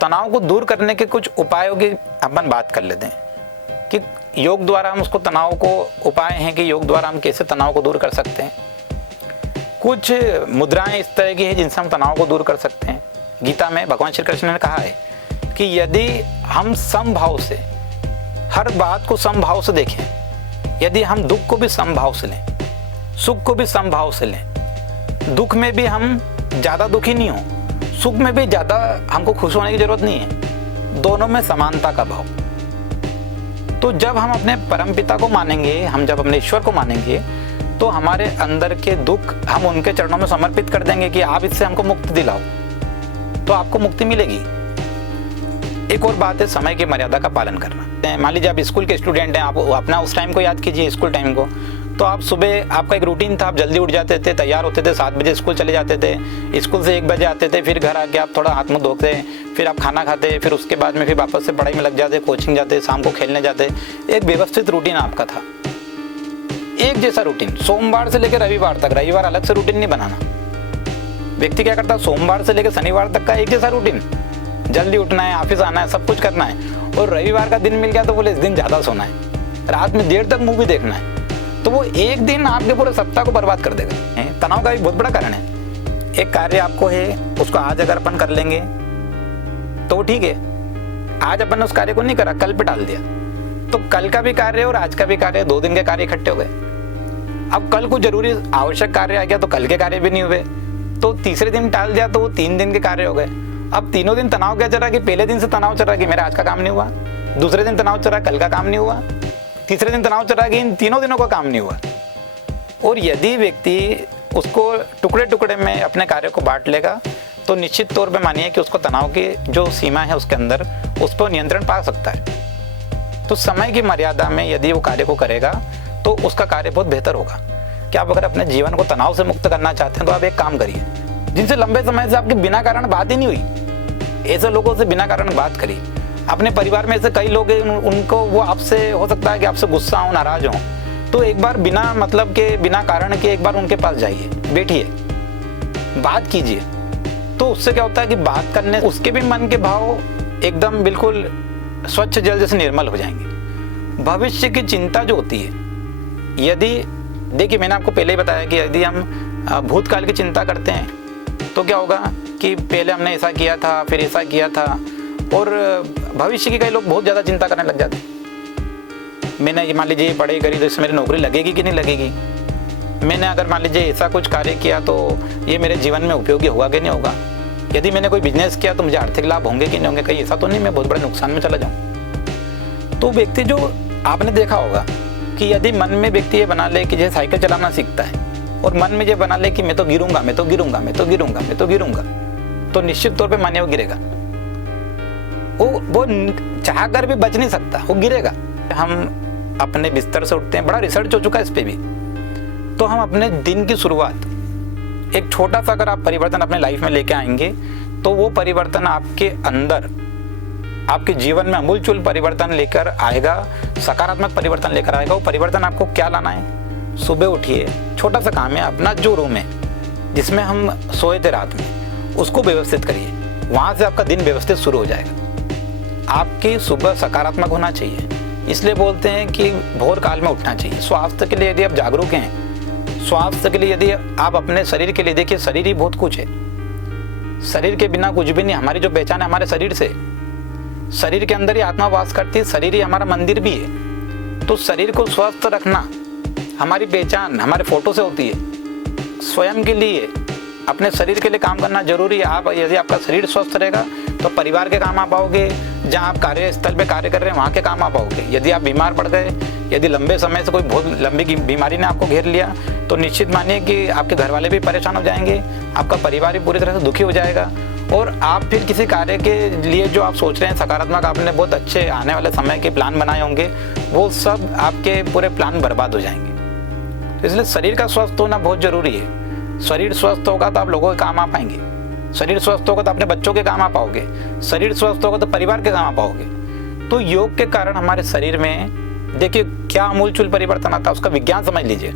तनाव को दूर करने के कुछ उपायों की अपन बात कर लेते हैं कि योग द्वारा हम उसको तनाव को उपाय हैं कि योग द्वारा हम कैसे तनाव को दूर कर सकते हैं। कुछ मुद्राएं इस तरह की है जिनसे हम तनाव को दूर कर सकते हैं। गीता में भगवान श्री कृष्ण ने कहा है कि यदि हम समभाव से हर बात को समभाव से देखें, यदि हम दुख को भी समभाव से लें, सुख को भी समभाव से लें, दुख में भी हम ज़्यादा दुखी नहीं हो, सुख में भी ज़्यादा हमको खुश होने की जरूरत नहीं है, दोनों में समानता का भाव। तो जब हम अपने परमपिता को मानेंगे, हम जब अपने ईश्वर को मानेंगे, तो हमारे अंदर के दुख हम उनके चरणों में समर्पित कर देंगे कि आप इससे हमको मुक्ति दिलाओ, तो आपको मुक्ति मिलेगी। एक और बात है समय की मर्यादा का पालन करना। मान लीजिए आप स्कूल के स्टूडेंट हैं, आप अपना उस टाइम को याद कीजिए, स्कूल टाइम को। तो आप सुबह आपका एक रूटीन था, आप जल्दी उठ जाते थे, तैयार होते थे, 7 बजे स्कूल चले जाते थे, स्कूल से 1 बजे आते थे, फिर घर आके आप थोड़ा हाथ मुंह धोते, फिर आप खाना खाते, फिर उसके बाद में फिर वापस से पढ़ाई में लग जाते, कोचिंग जाते, शाम को खेलने जाते। एक व्यवस्थित रूटीन आपका था, एक जैसा रूटीन, सोमवार से लेकर रविवार तक। रविवार अलग से रूटीन नहीं बनाना। व्यक्ति क्या करता है, सोमवार से लेकर शनिवार तक का एक जैसा रूटीन, जल्दी उठना है, ऑफिस आना है, सब कुछ करना है। और रविवार का दिन मिल गया तो बोले इस दिन ज़्यादा सोना है, रात में देर तक मूवी देखना है। तो वो एक दिन आपके पूरे सप्ताह को बर्बाद कर देगा। तनाव का एक बहुत बड़ा कारण है। एक कार्य आपको है, उसको आज अगर अपन कर लेंगे तो ठीक है, आज अपन ने उस कार्य को नहीं करा, कल पे डाल दिया, तो कल का भी कार्य और आज का भी कार्य, 2 दिन के कार्य इकट्ठे हो गए। अब कल को जरूरी आवश्यक कार्य आ गया तो कल के कार्य भी नहीं हुए, तो तीसरे दिन टाल दिया तो वो 3 दिन के कार्य हो गए। अब तीनों दिन तनाव क्या चल रहा कि पहले दिन से तनाव चल रहा कि मेरा आज का काम नहीं हुआ, दूसरे दिन तनाव चल रहा कल का काम नहीं हुआ, तीसरे दिन तनाव चल रहा कि इन तीनों दिनों का काम नहीं हुआ। और यदि व्यक्ति उसको टुकड़े टुकड़े में अपने कार्य को बांट लेगा तो निश्चित तौर पे मानिए कि उसको तनाव की जो सीमा है उसके अंदर उस पर नियंत्रण पा सकता है। तो समय की मर्यादा में यदि वो कार्य को करेगा तो उसका कार्य बहुत बेहतर होगा। कि आप अगर अपने जीवन को तनाव से मुक्त करना चाहते हैं तो आप एक काम करिए, जिनसे लंबे समय से आपकी बिना कारण बात ही नहीं हुई, ऐसे लोगों से बिना कारण बात करिए। अपने परिवार में ऐसे कई लोग हैं, उनको वो आपसे हो सकता है कि आपसे गुस्सा हो, नाराज हो, तो एक बार बिना मतलब के, बिना कारण के एक बार उनके पास जाइए, बैठिए, बात कीजिए। तो उससे क्या होता है कि बात करने उसके भी मन के भाव एकदम बिल्कुल स्वच्छ जल जैसे निर्मल हो जाएंगे। भविष्य की चिंता जो होती है, यदि देखिए मैंने आपको पहले ही बताया कि यदि हम भूतकाल की चिंता करते हैं तो क्या होगा कि पहले हमने ऐसा किया था, फिर ऐसा किया था, और भविष्य की कई लोग बहुत ज़्यादा चिंता करने लग जाते हैं। मैंने मान लीजिए पढ़ाई करी तो इससे मेरी नौकरी लगेगी कि नहीं लगेगी, मैंने अगर मान लीजिए ऐसा कुछ कार्य किया तो ये मेरे जीवन में उपयोगी होगा कि नहीं होगा, यदि मैंने कोई बिजनेस किया तो मुझे आर्थिक लाभ होंगे कि नहीं होंगे, कहीं ऐसा तो नहीं मैं बहुत बड़े नुकसान में चला जाऊँ। तो व्यक्ति जो आपने देखा होगा कि यदि मन में व्यक्ति ये बना ले कि जैसे साइकिल चलाना सीखता है और मन में ये बना ले कि मैं तो गिरूंगा, मैं तो गिरूंगा, मैं तो गिरूंगा, मैं तो गिरूंगा, तो निश्चित तौर पे मानिए वो गिरेगा। वो चाह कर भी बच नहीं सकता, वो गिरेगा। हम अपने बिस्तर से उठते हैं, बड़ा रिसर्च हो चुका है इस पे भी, तो हम अपने दिन की शुरुआत एक छोटा सा अगर आप परिवर्तन अपने लाइफ में लेके आएंगे तो वो परिवर्तन आपके अंदर, आपके जीवन में अमूलचूल परिवर्तन लेकर आएगा, सकारात्मक परिवर्तन लेकर आएगा। वो परिवर्तन आपको क्या लाना है, सुबह उठिए, छोटा सा काम है, अपना जो रूम है जिसमें हम सोए थे रात में उसको व्यवस्थित करिए, वहाँ से आपका दिन व्यवस्थित शुरू हो जाएगा। आपकी सुबह सकारात्मक होना चाहिए, इसलिए बोलते हैं कि भोर काल में उठना चाहिए। स्वास्थ्य के लिए यदि आप जागरूक हैं, स्वास्थ्य के लिए यदि आप अपने शरीर के लिए, देखिए शरीर ही बहुत कुछ है, शरीर के बिना कुछ भी नहीं। हमारी जो पहचान है हमारे शरीर से, शरीर के अंदर ही आत्मा वास करती है, शरीर ही हमारा मंदिर भी है। तो शरीर को स्वस्थ रखना, हमारी पहचान हमारे फोटो से होती है। स्वयं के लिए, अपने शरीर के लिए काम करना जरूरी है। आप यदि आपका शरीर स्वस्थ रहेगा तो परिवार के काम आ पाओगे, जहाँ आप कार्यस्थल पे कार्य कर रहे हैं वहाँ के काम आ पाओगे। यदि आप बीमार पड़ गए, यदि लंबे समय से कोई बहुत लंबी बीमारी ने आपको घेर लिया तो निश्चित मानिए कि आपके घर वाले भी परेशान हो जाएंगे, आपका परिवार भी पूरी तरह से दुखी हो जाएगा, और आप फिर किसी कार्य के लिए जो आप सोच रहे हैं सकारात्मक, आपने बहुत अच्छे आने वाले समय के प्लान बनाए होंगे, वो सब आपके पूरे प्लान बर्बाद हो जाएंगे। इसलिए शरीर का स्वस्थ होना बहुत जरूरी है। शरीर स्वस्थ होगा तो आप लोगों के काम आ पाएंगे, शरीर स्वस्थ होगा तो अपने बच्चों के काम आ पाओगे, शरीर स्वस्थ होगा तो परिवार के काम आ पाओगे। तो योग के कारण हमारे शरीर में देखिए क्या अमूलचूल परिवर्तन आता है, उसका विज्ञान समझ लीजिए।